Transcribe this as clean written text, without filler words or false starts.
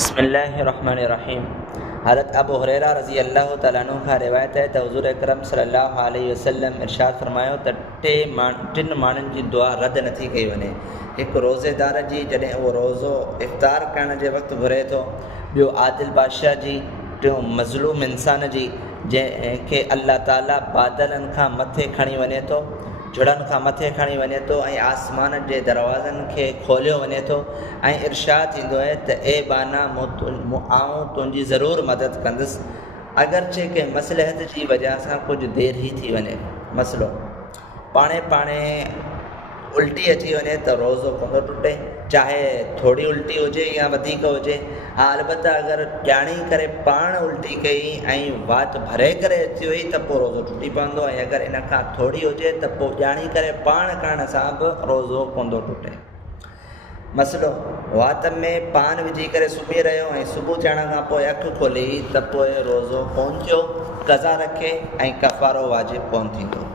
बिस्मिल्लाहिर्रहमानिर्रहीम। हज़रत अबू हुरैरा रज़ी अल्लाह तआला अन्हु खां रिवायत है त हुज़ूर अकरम सल्लल्लाहु अलैहि वसल्लम इरशाद फरमायो त टिनि माण्हुनि जी दुआ रद्द नथी कई वञे। हिकु रोज़ेदार जी जॾहिं उहो रोज़ो इफ़्तार करण जे वक़्तु घुरे थो, ॿियो आदिल बादशाह जी, टियों मज़लूम इंसान जी जंहिंखे अल्लाह ताला बादलनि खां मथे खणी वञे थो, जुड़नि खां मथे खणी वञे थो ऐं आसमान जे दरवाज़नि खे खोलियो वञे थो ऐं इरशाद थींदो आहे त ए बाना आऊं तुंहिंजी ज़रूरु मदद कंदुसि, अगरचे कंहिं मसलहत जी वजह सां कुझु देरि ई थी वञे। मसलो पाणे उल्टी अची वञे त रोज़ो कोन टुटे, चाहे थोरी उल्टी हुजे या वधीक हुजे। हा, अलबत्त अगरि ॼाणी करे पाण उल्टी कई ऐं वात भरे करे अची वई त पोइ रोज़ो टुटी पवंदो, ऐं अगरि इन खां थोरी हुजे त पोइ ॼाणी करे पाण करण सां बि रोज़ो कोन टुटे। मसलो वात में पान विझी करे सुम्ही रहियो ऐं सुबुह थियण खां पोइ अखि खोली त पोइ रोज़ो कोन थियो, क़ज़ा रखे ऐं कफ़ारो वाजिबु कोन थींदो।